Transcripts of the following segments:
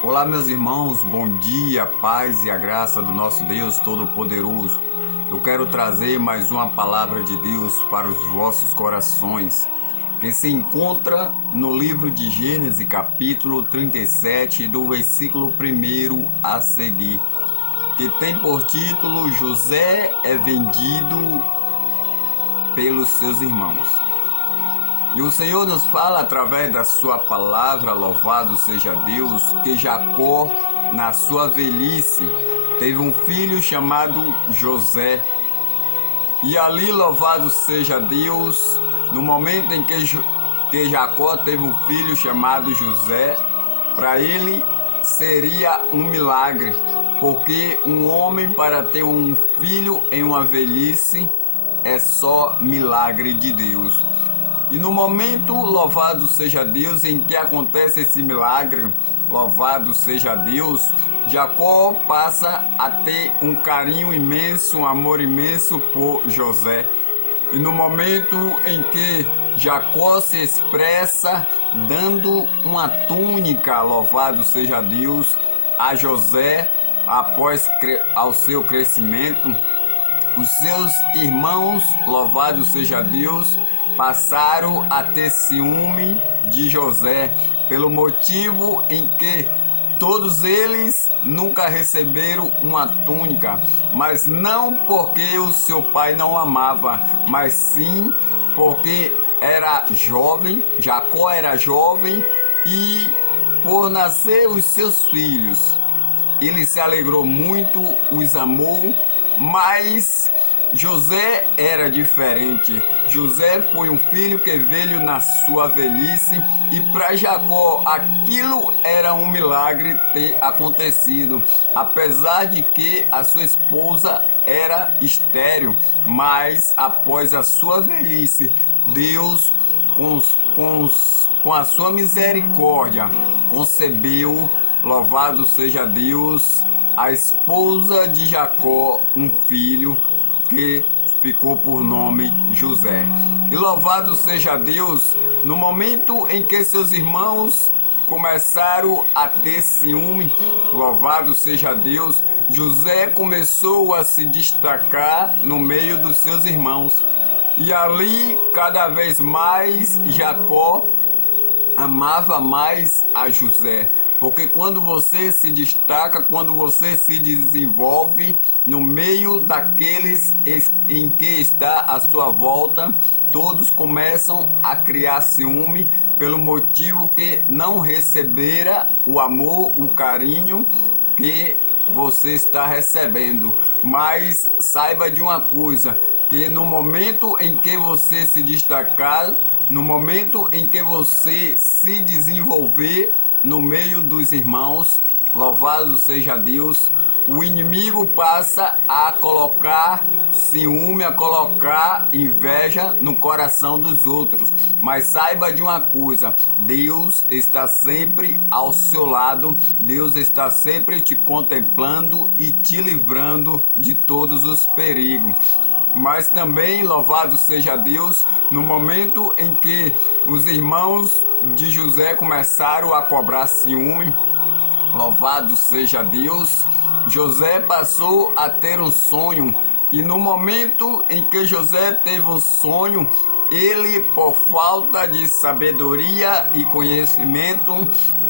Olá, meus irmãos, bom dia, paz e a graça do nosso Deus Todo-Poderoso. Eu quero trazer mais uma palavra de Deus para os vossos corações, que se encontra no livro de Gênesis, capítulo 37, do versículo 1 a seguir, que tem por título: José é vendido pelos seus irmãos. E o Senhor nos fala através da sua palavra, louvado seja Deus, que Jacó, na sua velhice, teve um filho chamado José. E ali, louvado seja Deus, no momento em que Jacó teve um filho chamado José, para ele seria um milagre, porque um homem para ter um filho em uma velhice é só milagre de Deus. E no momento, louvado seja Deus, em que acontece esse milagre, louvado seja Deus, Jacó passa a ter um carinho imenso, um amor imenso por José. E no momento em que Jacó se expressa, dando uma túnica, louvado seja Deus, a José, após ao seu crescimento, os seus irmãos, louvado seja Deus, passaram a ter ciúme de José, pelo motivo em que todos eles nunca receberam uma túnica, mas não porque o seu pai não amava, mas sim porque era jovem, Jacó era jovem, e por nascer os seus filhos, ele se alegrou muito, os amou, mas José era diferente. José foi um filho que veio na sua velhice, e para Jacó aquilo era um milagre ter acontecido, apesar de que a sua esposa era estéril, mas após a sua velhice, Deus, com a sua misericórdia, concebeu, louvado seja Deus, a esposa de Jacó, um filho que ficou por nome José. E louvado seja Deus, no momento em que seus irmãos começaram a ter ciúme, louvado seja Deus, José começou a se destacar no meio dos seus irmãos. E ali, cada vez mais, Jacó amava mais a José. Porque quando você se destaca, quando você se desenvolve no meio daqueles em que está à sua volta, todos começam a criar ciúme pelo motivo que não recebera o amor, o carinho que você está recebendo. Mas saiba de uma coisa, que no momento em que você se destacar, no momento em que você se desenvolver no meio dos irmãos, louvado seja Deus, o inimigo passa a colocar ciúme, a colocar inveja no coração dos outros. Mas saiba de uma coisa, Deus está sempre ao seu lado, Deus está sempre te contemplando e te livrando de todos os perigos. Mas também, louvado seja Deus, no momento em que os irmãos de José começaram a cobrar ciúme, louvado seja Deus, José passou a ter um sonho. E no momento em que José teve um sonho, ele, por falta de sabedoria e conhecimento,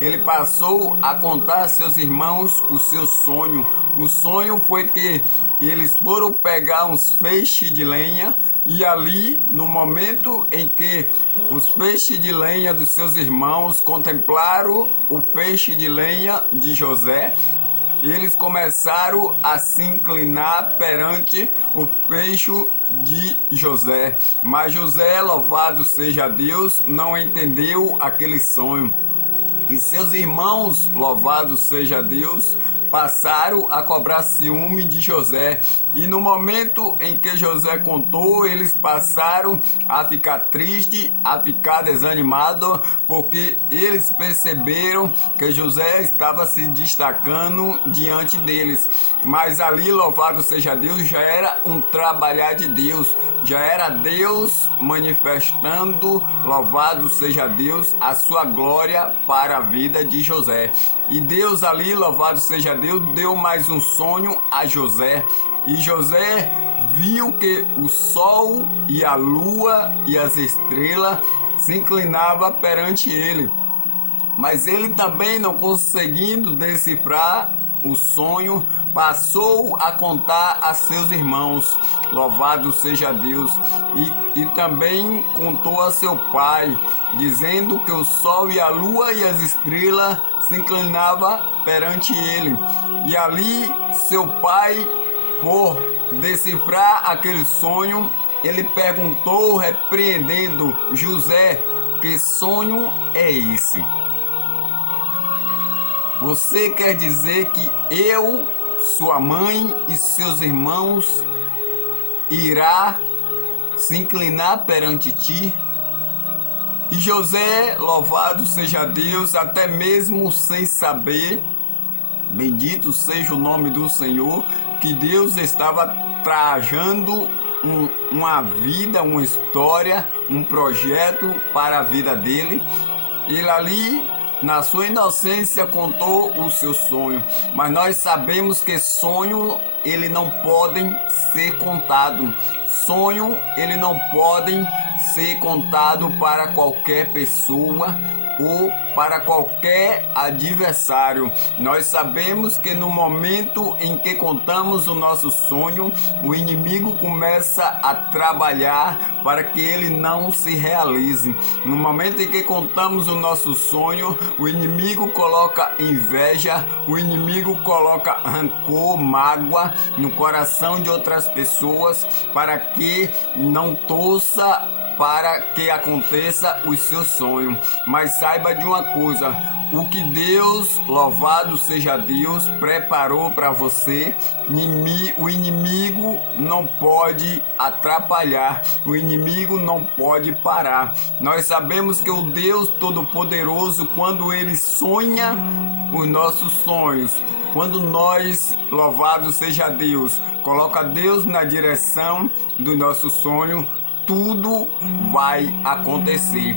ele passou a contar a seus irmãos o seu sonho. O sonho foi que eles foram pegar uns feixes de lenha, e ali, no momento em que os feixes de lenha dos seus irmãos contemplaram o feixe de lenha de José, eles começaram a se inclinar perante o feixe de José. Mas José, louvado seja Deus, não entendeu aquele sonho. E seus irmãos, louvado seja Deus, passaram a cobrar ciúme de José. E no momento em que José contou, eles passaram a ficar tristes, a ficar desanimados, porque eles perceberam que José estava se destacando diante deles. Mas ali, louvado seja Deus, já era um trabalhar de Deus, já era Deus manifestando, louvado seja Deus, a sua glória para a vida de José. E Deus ali, louvado seja Deus, deu mais um sonho a José. E José viu que o sol e a lua e as estrelas se inclinavam perante ele. Mas ele também, não conseguindo decifrar o sonho, passou a contar a seus irmãos, louvado seja Deus, e também contou a seu pai, dizendo que o sol e a lua e as estrelas se inclinavam perante ele. E ali seu pai, por decifrar aquele sonho, ele perguntou, repreendendo José: que sonho é esse? Você quer dizer que eu, sua mãe e seus irmãos irá se inclinar perante ti? E José, louvado seja Deus, até mesmo sem saber, bendito seja o nome do Senhor, que Deus estava trajando uma vida, uma história, um projeto para a vida dele. Ele ali, na sua inocência, contou o seu sonho, mas nós sabemos que sonho ele não podem ser contado. Sonho ele não podem ser contado para qualquer pessoa ou para qualquer adversário. Nós sabemos que no momento em que contamos o nosso sonho, o inimigo começa a trabalhar para que ele não se realize. No momento em que contamos o nosso sonho, o inimigo coloca inveja, o inimigo coloca rancor, mágoa no coração de outras pessoas para que não torça para que aconteça o seu sonho. Mas saiba de uma coisa: o que Deus, louvado seja Deus, preparou para você, o inimigo não pode atrapalhar, o inimigo não pode parar. Nós sabemos que o Deus Todo-Poderoso, quando ele sonha os nossos sonhos, quando nós, louvado seja Deus, coloca Deus na direção do nosso sonho, tudo vai acontecer.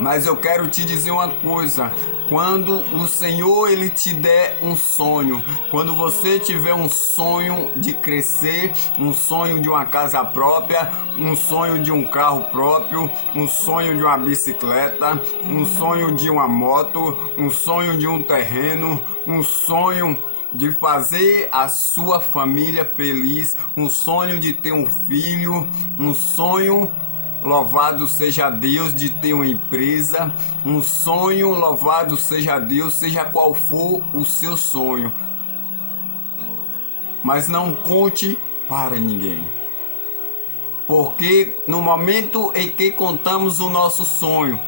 Mas eu quero te dizer uma coisa: quando o Senhor ele te der um sonho, quando você tiver um sonho de crescer, um sonho de uma casa própria, um sonho de um carro próprio, um sonho de uma bicicleta, um sonho de uma moto, um sonho de um terreno, um sonho de fazer a sua família feliz, um sonho de ter um filho, um sonho, louvado seja Deus, de ter uma empresa, um sonho, louvado seja Deus, seja qual for o seu sonho. Mas não conte para ninguém. Porque no momento em que contamos o nosso sonho,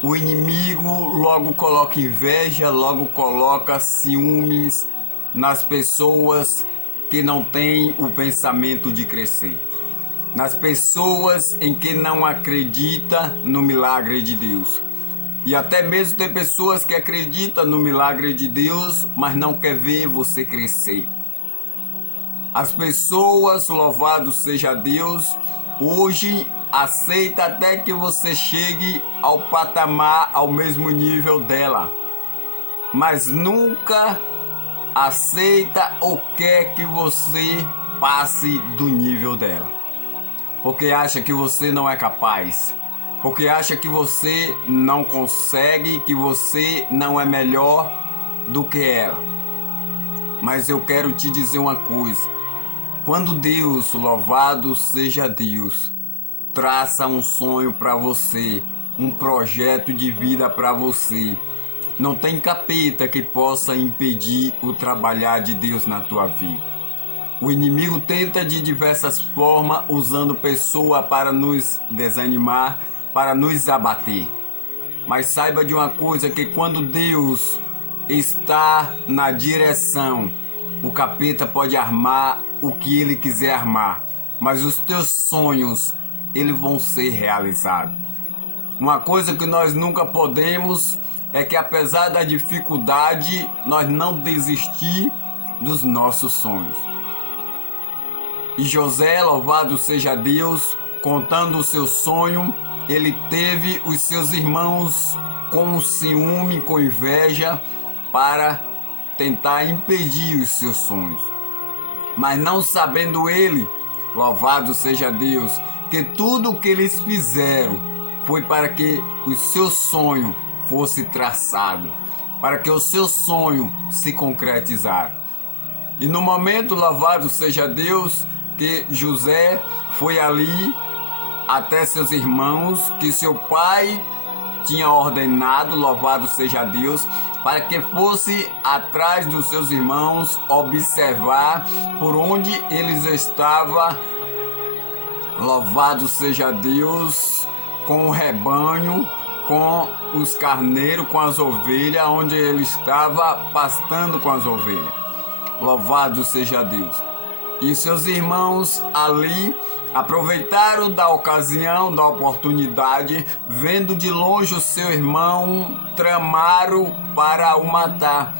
o inimigo logo coloca inveja, logo coloca ciúmes nas pessoas que não têm o pensamento de crescer, nas pessoas em que não acreditam no milagre de Deus. E até mesmo tem pessoas que acreditam no milagre de Deus, mas não quer ver você crescer. As pessoas, louvado seja Deus, hoje aceita até que você chegue ao patamar, ao mesmo nível dela, mas nunca aceita ou quer que você passe do nível dela, porque acha que você não é capaz, porque acha que você não consegue, que você não é melhor do que ela. Mas eu quero te dizer uma coisa: quando Deus, louvado seja Deus, traça um sonho para você, um projeto de vida para você, não tem capeta que possa impedir o trabalhar de Deus na tua vida. O inimigo tenta de diversas formas, usando pessoas para nos desanimar, para nos abater. Mas saiba de uma coisa, que quando Deus está na direção. O capeta pode armar o que ele quiser armar, mas os teus sonhos, eles vão ser realizados. Uma coisa que nós nunca podemos é que, apesar da dificuldade, nós não desistir dos nossos sonhos. E José, louvado seja Deus, contando o seu sonho, ele teve os seus irmãos com ciúme, com inveja, para tentar impedir os seus sonhos. Mas não sabendo ele, louvado seja Deus, que tudo o que eles fizeram foi para que o seu sonho fosse traçado, para que o seu sonho se concretizasse. E no momento, louvado seja Deus, que José foi ali até seus irmãos, que seu pai tinha ordenado, louvado seja Deus, para que fosse atrás dos seus irmãos, observar por onde eles estavam, louvado seja Deus, com o rebanho, com os carneiros, com as ovelhas, onde ele estava pastando com as ovelhas. Louvado seja Deus. E seus irmãos ali aproveitaram da ocasião, da oportunidade, vendo de longe o seu irmão, tramaram para o matar.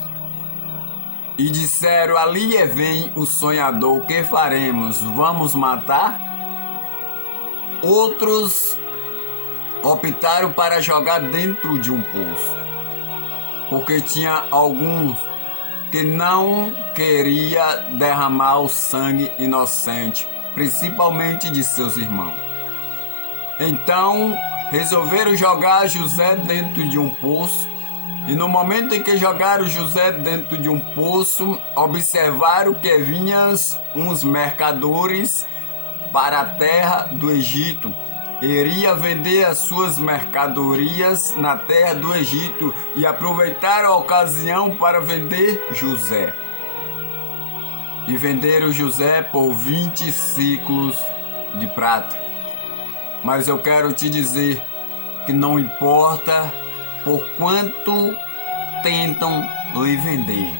E disseram: ali vem o sonhador, o que faremos? Vamos matar? Outros optaram para jogar dentro de um poço, porque tinha alguns que não queria derramar o sangue inocente, principalmente de seus irmãos. Então, resolveram jogar José dentro de um poço, e no momento em que jogaram José dentro de um poço, observaram que vinham uns mercadores para a terra do Egito. Iria vender as suas mercadorias na terra do Egito e aproveitaram a ocasião para vender José. E venderam José por 20 ciclos de prata. Mas eu quero te dizer que não importa por quanto tentam lhe vender.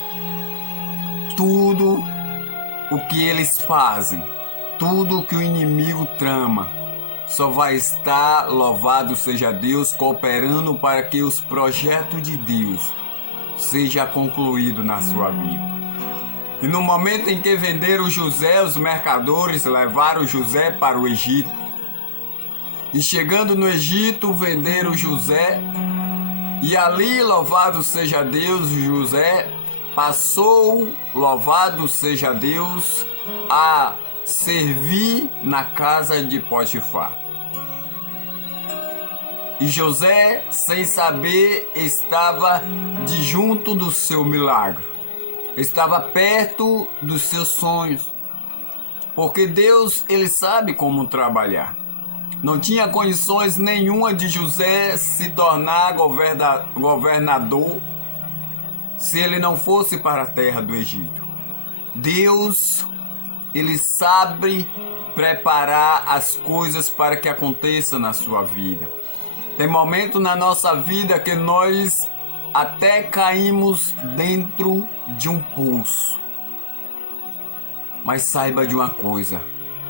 Tudo o que eles fazem, tudo o que o inimigo trama, só vai estar, louvado seja Deus, cooperando para que os projetos de Deus seja concluído na sua vida. E no momento em que venderam José, os mercadores levaram José para o Egito. E chegando no Egito, venderam José. E ali, louvado seja Deus, José passou, louvado seja Deus, a servir na casa de Potifar. E José, sem saber, estava de junto do seu milagre, estava perto dos seus sonhos, porque Deus, ele sabe como trabalhar. Não tinha condições nenhuma de José se tornar governador se ele não fosse para a terra do Egito. Deus, ele sabe preparar as coisas para que aconteça na sua vida. Tem momento na nossa vida que nós até caímos dentro de um poço. Mas saiba de uma coisa,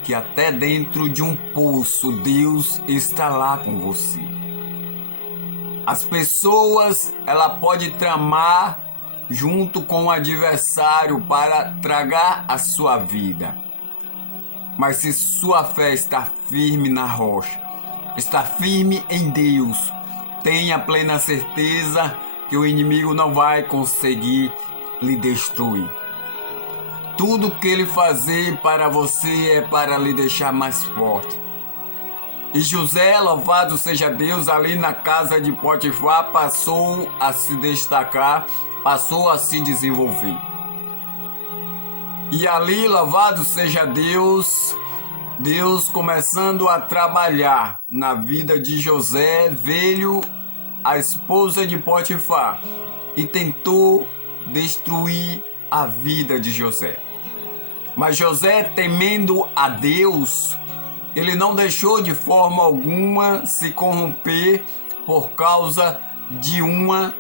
que até dentro de um poço Deus está lá com você. As pessoas, ela pode tramar junto com o adversário para tragar a sua vida. Mas se sua fé está firme na rocha, está firme em Deus, tenha plena certeza que o inimigo não vai conseguir lhe destruir. Tudo que ele fazer para você é para lhe deixar mais forte. E José, louvado seja Deus, ali na casa de Potifar, passou a se destacar, passou a se desenvolver. E ali, louvado seja Deus, Deus começando a trabalhar na vida de José, veio a esposa de Potifar e tentou destruir a vida de José. Mas José, temendo a Deus, ele não deixou de forma alguma se corromper por causa de uma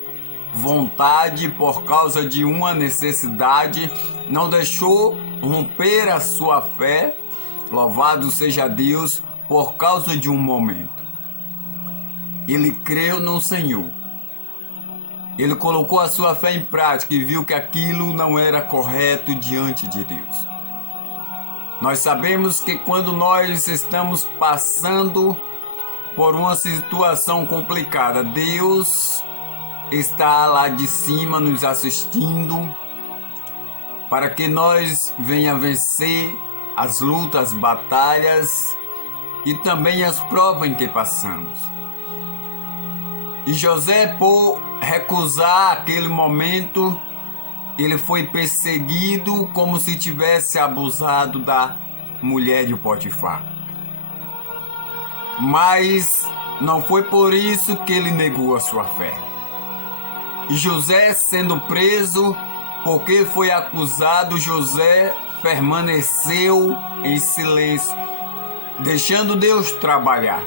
vontade, por causa de uma necessidade, não deixou romper a sua fé, louvado seja Deus, por causa de um momento. Ele creu no Senhor. Ele colocou a sua fé em prática e viu que aquilo não era correto diante de Deus. Nós sabemos que quando nós estamos passando por uma situação complicada, Deus está lá de cima nos assistindo para que nós venha vencer as lutas, as batalhas e também as provas em que passamos. E José, por recusar aquele momento, ele foi perseguido como se tivesse abusado da mulher de Potifar. Mas não foi por isso que ele negou a sua fé. E José, sendo preso, porque foi acusado, José permaneceu em silêncio, deixando Deus trabalhar.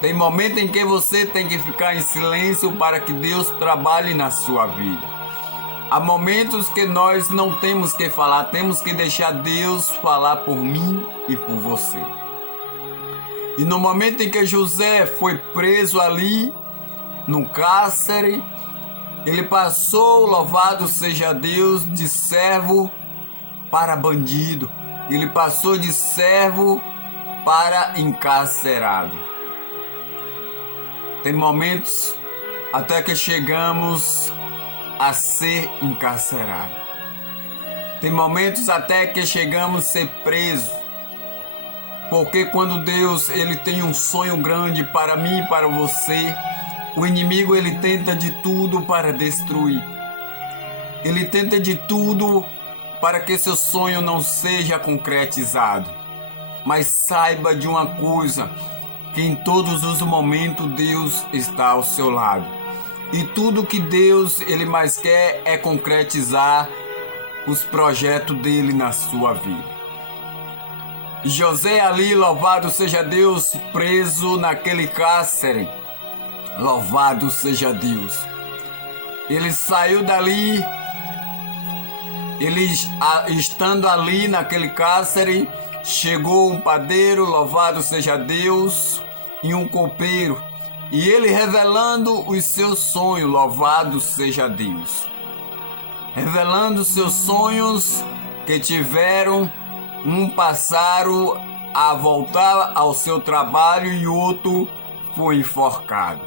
Tem momento em que você tem que ficar em silêncio para que Deus trabalhe na sua vida. Há momentos que nós não temos que falar, temos que deixar Deus falar por mim e por você. E no momento em que José foi preso ali, no cárcere, ele passou, louvado seja Deus, de servo para bandido. Ele passou de servo para encarcerado. Tem momentos até que chegamos a ser encarcerado. Tem momentos até que chegamos a ser presos. Porque quando Deus ele tem um sonho grande para mim e para você, o inimigo ele tenta de tudo para destruir. Ele tenta de tudo para que seu sonho não seja concretizado. Mas saiba de uma coisa, que em todos os momentos Deus está ao seu lado. E tudo que Deus ele mais quer é concretizar os projetos dele na sua vida. José ali, louvado seja Deus, preso naquele cárcere. Louvado seja Deus. Ele saiu dali, ele estando ali naquele cárcere, chegou um padeiro, louvado seja Deus, e um copeiro, e ele revelando os seus sonhos, louvado seja Deus. Revelando seus sonhos que tiveram, um passaram a voltar ao seu trabalho e outro foi enforcado.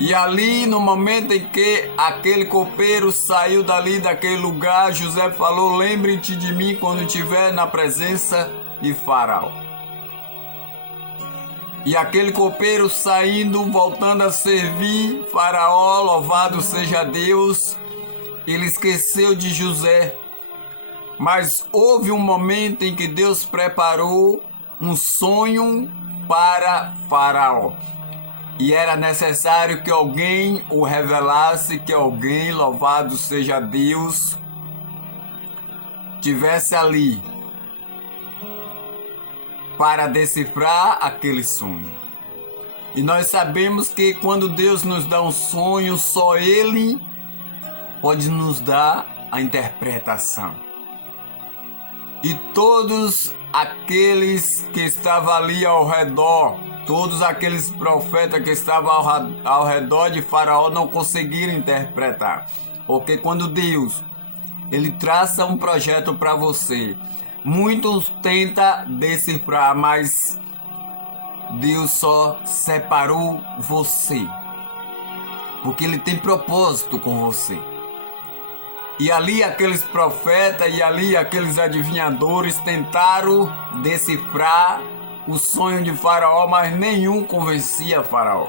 E ali, no momento em que aquele copeiro saiu dali daquele lugar, José falou: lembre-te de mim quando estiver na presença de Faraó. E aquele copeiro saindo, voltando a servir Faraó, louvado seja Deus, ele esqueceu de José. Mas houve um momento em que Deus preparou um sonho para Faraó. E era necessário que alguém o revelasse, que alguém, louvado seja Deus, tivesse ali para decifrar aquele sonho. E nós sabemos que quando Deus nos dá um sonho, só Ele pode nos dar a interpretação. E todos aqueles que estavam ali ao redor, todos aqueles profetas que estavam ao redor de Faraó não conseguiram interpretar. Porque quando Deus ele traça um projeto para você, muitos tentam decifrar, mas Deus só separou você. Porque Ele tem propósito com você. E ali aqueles profetas e ali aqueles adivinhadores tentaram decifrar o sonho de Faraó, mas nenhum convencia Faraó.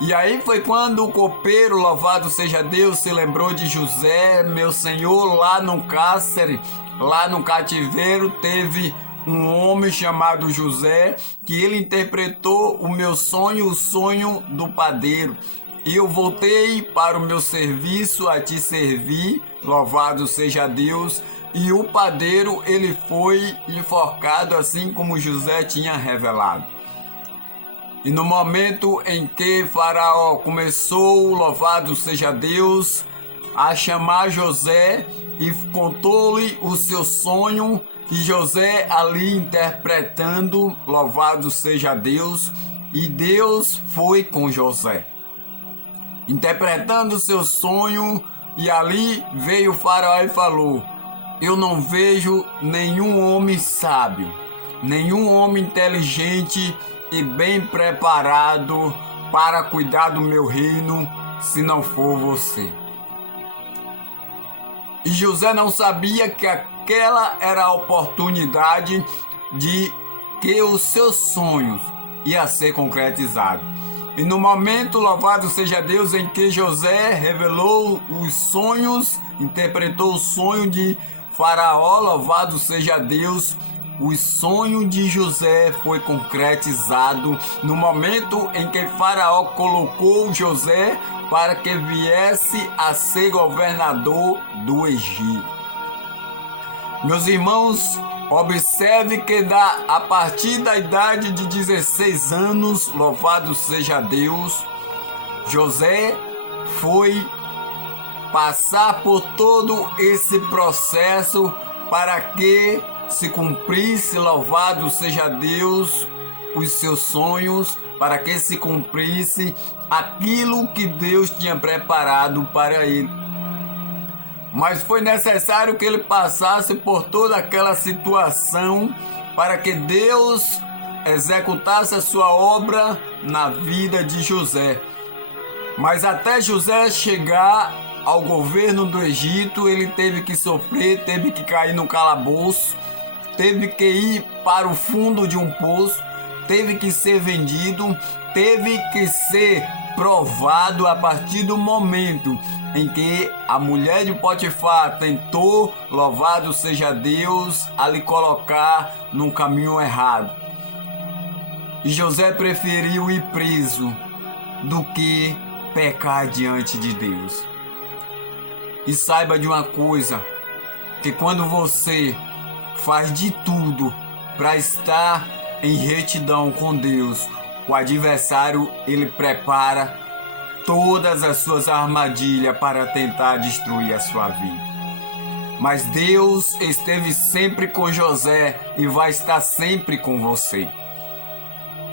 E aí foi quando o copeiro, louvado seja Deus, se lembrou de José, meu senhor, lá no cárcere, lá no cativeiro, teve um homem chamado José, que ele interpretou o meu sonho, o sonho do padeiro. E eu voltei para o meu serviço a te servir, louvado seja Deus. E o padeiro, ele foi enforcado assim como José tinha revelado. E no momento em que Faraó começou, louvado seja Deus, a chamar José e contou-lhe o seu sonho, e José ali interpretando, louvado seja Deus, e Deus foi com José, interpretando o seu sonho, e ali veio o Faraó e falou: eu não vejo nenhum homem sábio, nenhum homem inteligente e bem preparado para cuidar do meu reino, se não for você. E José não sabia que aquela era a oportunidade de que os seus sonhos iam ser concretizados. E no momento, louvado seja Deus, em que José revelou os sonhos, interpretou o sonho de Faraó, louvado seja Deus, o sonho de José foi concretizado no momento em que Faraó colocou José para que viesse a ser governador do Egito. Meus irmãos, observe que a partir da idade de 16 anos, louvado seja Deus, José foi passar por todo esse processo para que se cumprisse, louvado seja Deus, os seus sonhos, para que se cumprisse aquilo que Deus tinha preparado para ele. Mas foi necessário que ele passasse por toda aquela situação para que Deus executasse a sua obra na vida de José. Mas até José chegar ao governo do Egito, ele teve que sofrer, teve que cair no calabouço, teve que ir para o fundo de um poço, teve que ser vendido, teve que ser provado a partir do momento em que a mulher de Potifar tentou, louvado seja Deus, a lhe colocar no caminho errado. E José preferiu ir preso do que pecar diante de Deus. E saiba de uma coisa, que quando você faz de tudo para estar em retidão com Deus, o adversário ele prepara todas as suas armadilhas para tentar destruir a sua vida. Mas Deus esteve sempre com José e vai estar sempre com você.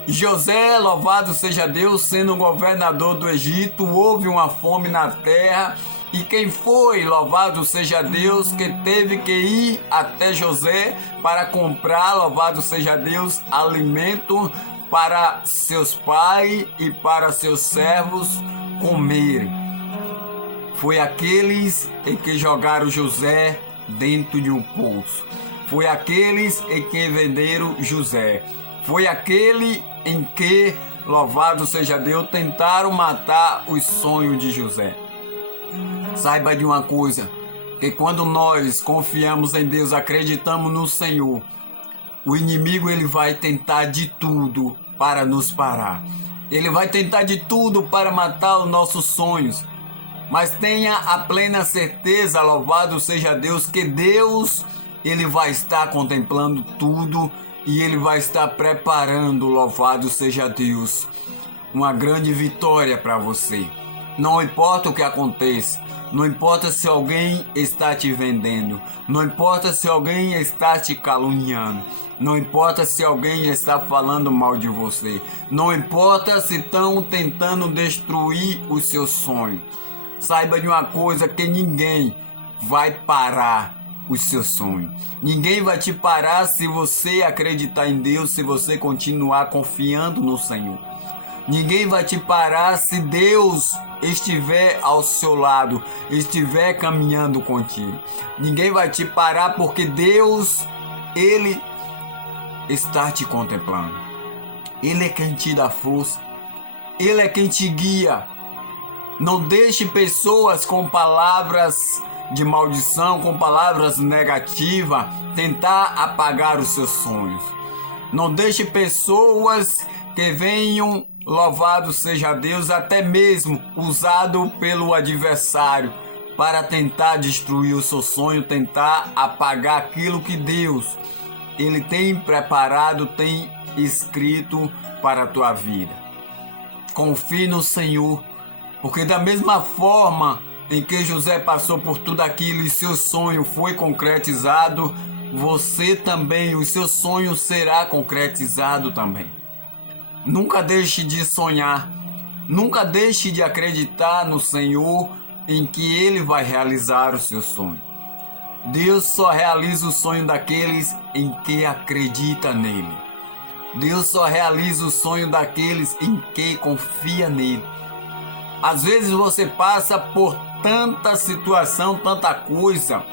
José, louvado seja Deus, sendo governador do Egito, houve uma fome na terra. E quem foi, louvado seja Deus, que teve que ir até José para comprar, louvado seja Deus, alimento para seus pais e para seus servos comerem? Foi aqueles em que jogaram José dentro de um poço. Foi aqueles em que venderam José. Foi aquele em que, louvado seja Deus, tentaram matar os sonhos de José. Saiba de uma coisa, que quando nós confiamos em Deus, acreditamos no Senhor, o inimigo ele vai tentar de tudo para nos parar. Ele vai tentar de tudo para matar os nossos sonhos. Mas tenha a plena certeza, louvado seja Deus, que Deus ele vai estar contemplando tudo e ele vai estar preparando, louvado seja Deus, uma grande vitória para você. Não importa o que aconteça, não importa se alguém está te vendendo, não importa se alguém está te caluniando, não importa se alguém está falando mal de você, não importa se estão tentando destruir o seu sonho. Saiba de uma coisa, que ninguém vai parar o seu sonho. Ninguém vai te parar se você acreditar em Deus, se você continuar confiando no Senhor. Ninguém vai te parar se Deus estiver ao seu lado, estiver caminhando contigo. Ninguém vai te parar porque Deus, Ele está te contemplando. Ele é quem te dá força. Ele é quem te guia. Não deixe pessoas com palavras de maldição, com palavras negativas, tentar apagar os seus sonhos. Não deixe pessoas que venham, louvado seja Deus, até mesmo usado pelo adversário para tentar destruir o seu sonho, tentar apagar aquilo que Deus ele tem preparado, tem escrito para a tua vida. Confie no Senhor, porque da mesma forma em que José passou por tudo aquilo e seu sonho foi concretizado, você também, o seu sonho será concretizado também. Nunca deixe de sonhar, nunca deixe de acreditar no Senhor em que Ele vai realizar o seu sonho. Deus só realiza o sonho daqueles em que acredita nele. Deus só realiza o sonho daqueles em que confia nele. Às vezes você passa por tanta situação, tanta coisa.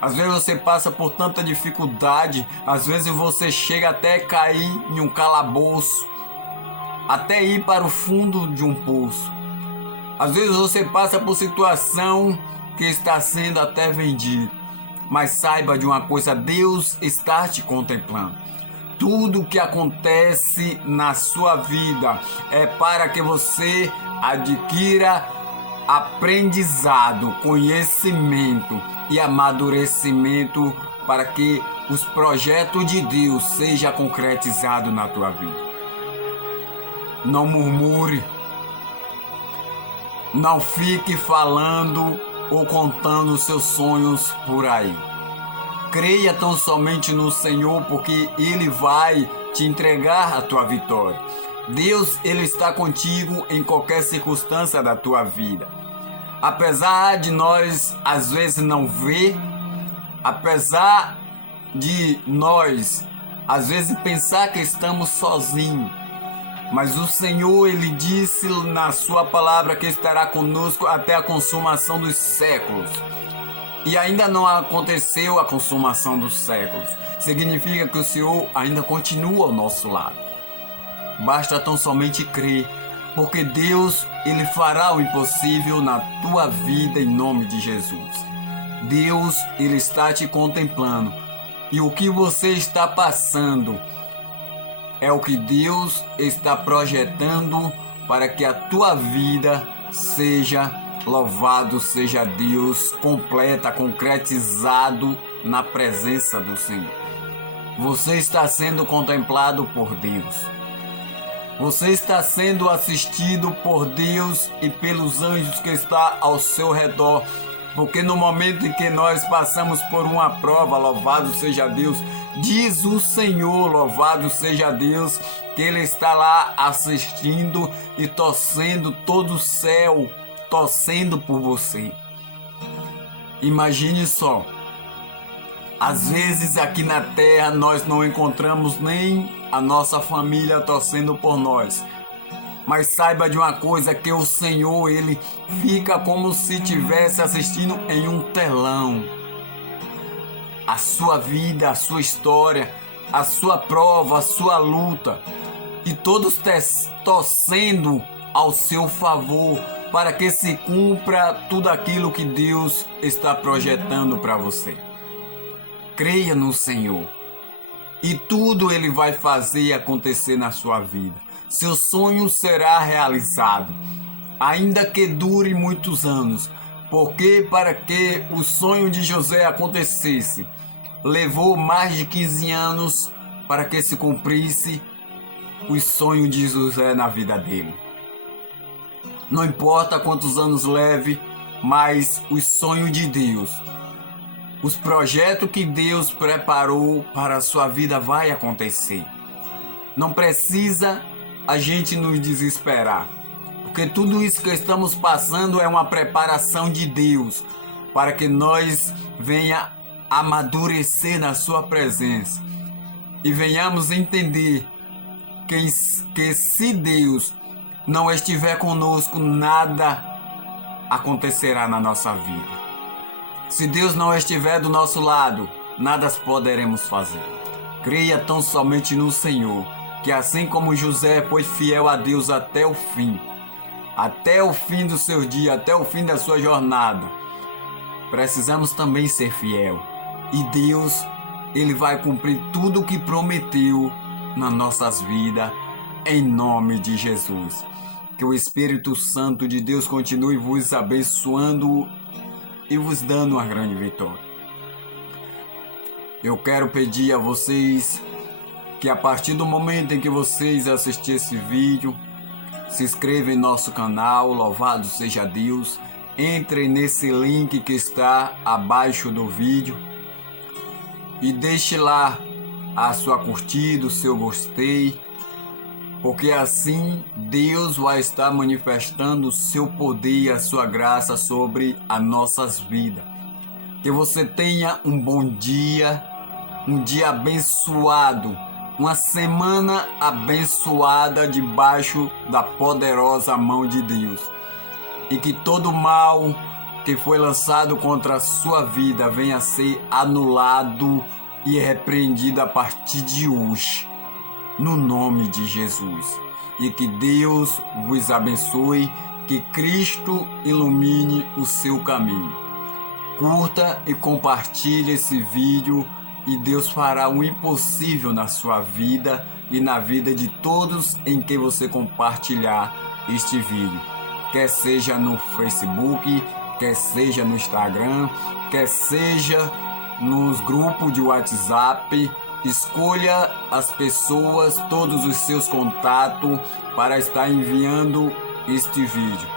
Às vezes você passa por tanta dificuldade. Às vezes você chega até cair em um calabouço, até ir para o fundo de um poço. Às vezes você passa por situação que está sendo até vendido. Mas saiba de uma coisa, Deus está te contemplando. Tudo que acontece na sua vida é para que você adquira aprendizado, conhecimento e amadurecimento para que os projetos de Deus sejam concretizados na tua vida. Não murmure, não fique falando ou contando os seus sonhos por aí. Creia tão somente no Senhor, porque Ele vai te entregar a tua vitória. Deus, Ele está contigo em qualquer circunstância da tua vida. Apesar de nós às vezes não ver, apesar de nós às vezes pensar que estamos sozinhos, mas o Senhor, Ele disse na sua palavra que estará conosco até a consumação dos séculos. E ainda não aconteceu a consumação dos séculos. Significa que o Senhor ainda continua ao nosso lado. Basta tão somente crer, porque Deus, Ele fará o impossível na tua vida em nome de Jesus. Deus, Ele está te contemplando. E o que você está passando é o que Deus está projetando para que a tua vida seja louvado, seja Deus completa, concretizado na presença do Senhor. Você está sendo contemplado por Deus. Você está sendo assistido por Deus e pelos anjos que estão ao seu redor. Porque no momento em que nós passamos por uma prova, louvado seja Deus, diz o Senhor, louvado seja Deus, que Ele está lá assistindo e torcendo todo o céu, torcendo por você. Imagine só, às vezes aqui na terra nós não encontramos nem a nossa família torcendo por nós. Mas saiba de uma coisa, que o Senhor, Ele fica como se estivesse assistindo em um telão. A sua vida, a sua história, a sua prova, a sua luta. E todos torcendo ao seu favor para que se cumpra tudo aquilo que Deus está projetando para você. Creia no Senhor. E tudo Ele vai fazer acontecer na sua vida. Seu sonho será realizado, ainda que dure muitos anos, porque para que o sonho de José acontecesse, levou mais de 15 anos para que se cumprisse o sonho de José na vida dele. Não importa quantos anos leve, mas o sonho de Deus, os projetos que Deus preparou para a sua vida vai acontecer. Não precisa a gente nos desesperar, porque tudo isso que estamos passando é uma preparação de Deus para que nós venha amadurecer na sua presença e venhamos entender que se Deus não estiver conosco, nada acontecerá na nossa vida. Se Deus não estiver do nosso lado, nada poderemos fazer. Creia tão somente no Senhor, que assim como José foi fiel a Deus até o fim do seu dia, até o fim da sua jornada, precisamos também ser fiel. E Deus, Ele vai cumprir tudo o que prometeu nas nossas vidas, em nome de Jesus. Que o Espírito Santo de Deus continue vos abençoando e vos dando uma grande vitória. Eu quero pedir a vocês que a partir do momento em que vocês assistirem esse vídeo, se inscrevam em nosso canal, louvado seja Deus. Entre nesse link que está abaixo do vídeo e deixe lá a sua curtida, o seu gostei, porque assim Deus vai estar manifestando o seu poder e a sua graça sobre as nossas vidas. Que você tenha um bom dia, um dia abençoado, uma semana abençoada debaixo da poderosa mão de Deus. E que todo mal que foi lançado contra a sua vida venha a ser anulado e repreendido a partir de hoje, no nome de Jesus. E que Deus vos abençoe, que Cristo ilumine o seu caminho. Curta e compartilhe esse vídeo e Deus fará o impossível na sua vida e na vida de todos em que você compartilhar este vídeo. Quer seja no Facebook, quer seja no Instagram, quer seja nos grupos de WhatsApp. Escolha as pessoas, todos os seus contatos para estar enviando este vídeo.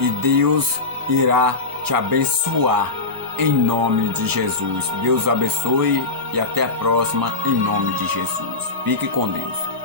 E Deus irá te abençoar em nome de Jesus. Deus abençoe e até a próxima em nome de Jesus. Fique com Deus.